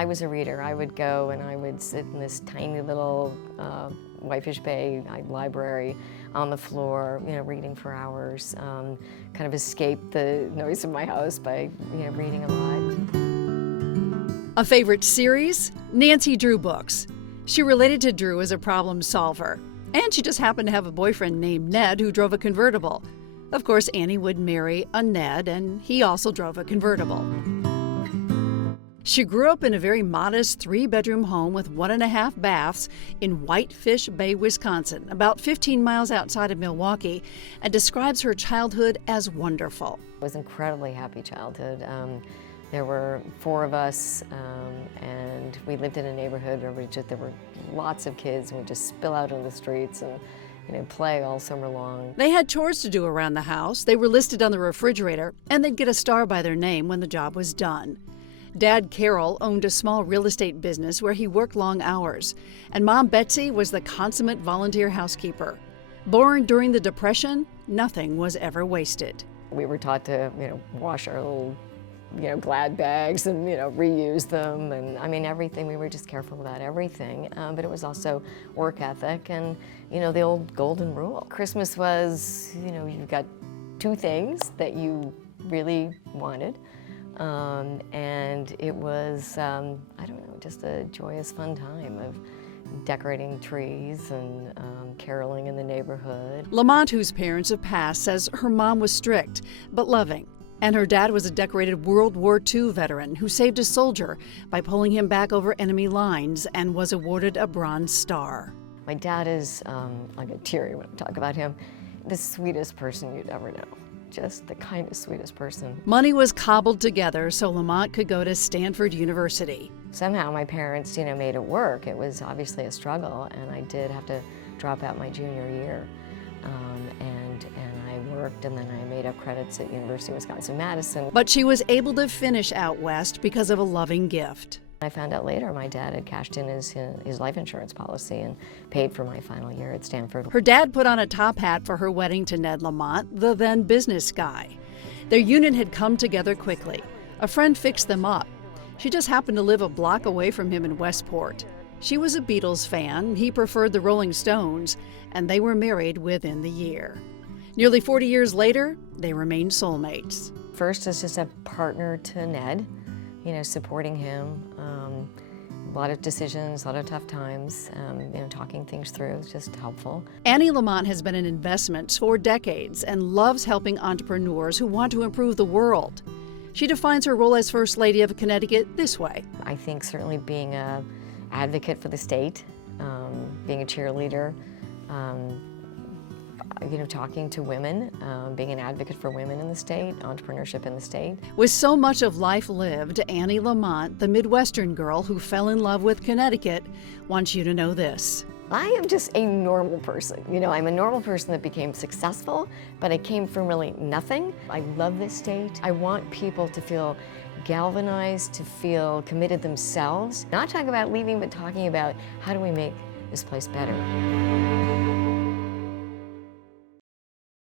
I was a reader. I would go and I would sit in this tiny little Whitefish Bay library on the floor, reading for hours, kind of escape the noise of my house by, reading a lot. A favorite series? Nancy Drew books. She related to Drew as a problem solver, and she just happened to have a boyfriend named Ned who drove a convertible. Of course, Annie would marry a Ned, and he also drove a convertible. She grew up in a very modest 3-bedroom home with 1.5 baths in Whitefish Bay, Wisconsin, about 15 miles outside of Milwaukee, and describes her childhood as wonderful. It was an incredibly happy childhood. There were 4 of us, and we lived in a neighborhood where there were lots of kids, and we'd just spill out on the streets and play all summer long. They had chores to do around the house. They were listed on the refrigerator, and they'd get a star by their name when the job was done. Dad Carol owned a small real estate business where he worked long hours, and Mom Betsy was the consummate volunteer housekeeper. Born during the Depression, nothing was ever wasted. We were taught to, wash our little, Glad bags and, reuse them, and everything. We were just careful about everything, but it was also work ethic and, the old golden rule. Christmas was, you've got 2 things that you really wanted. And it was, just a joyous, fun time of decorating trees and caroling in the neighborhood. Lamont, whose parents have passed, says her mom was strict but loving. And her dad was a decorated World War II veteran who saved a soldier by pulling him back over enemy lines and was awarded a Bronze Star. My dad is, I get teary when I talk about him, the sweetest person you'd ever know. Just the kindest, sweetest person. Money was cobbled together so Lamont could go to Stanford University. Somehow my parents, made it work. It was obviously a struggle, and I did have to drop out my junior year. And I worked, and then I made up credits at University of Wisconsin-Madison. But she was able to finish out west because of a loving gift. I found out later my dad had cashed in his life insurance policy and paid for my final year at Stanford. Her dad put on a top hat for her wedding to Ned Lamont, the then business guy. Their union had come together quickly. A friend fixed them up. She just happened to live a block away from him in Westport. She was a Beatles fan, he preferred the Rolling Stones, and they were married within the year. Nearly 40 years later, they remained soulmates. First as just a partner to Ned, supporting him. A lot of decisions, a lot of tough times, talking things through is just helpful. Annie Lamont has been in investments for decades and loves helping entrepreneurs who want to improve the world. She defines her role as First Lady of Connecticut this way. I think certainly being an advocate for the state, being a cheerleader, talking to women, being an advocate for women in the state, entrepreneurship in the state. With so much of life lived, Annie Lamont, the Midwestern girl who fell in love with Connecticut, wants you to know this. I am just a normal person. I'm a normal person that became successful, but I came from really nothing. I love this state. I want people to feel galvanized, to feel committed themselves. Not talking about leaving, but talking about how do we make this place better.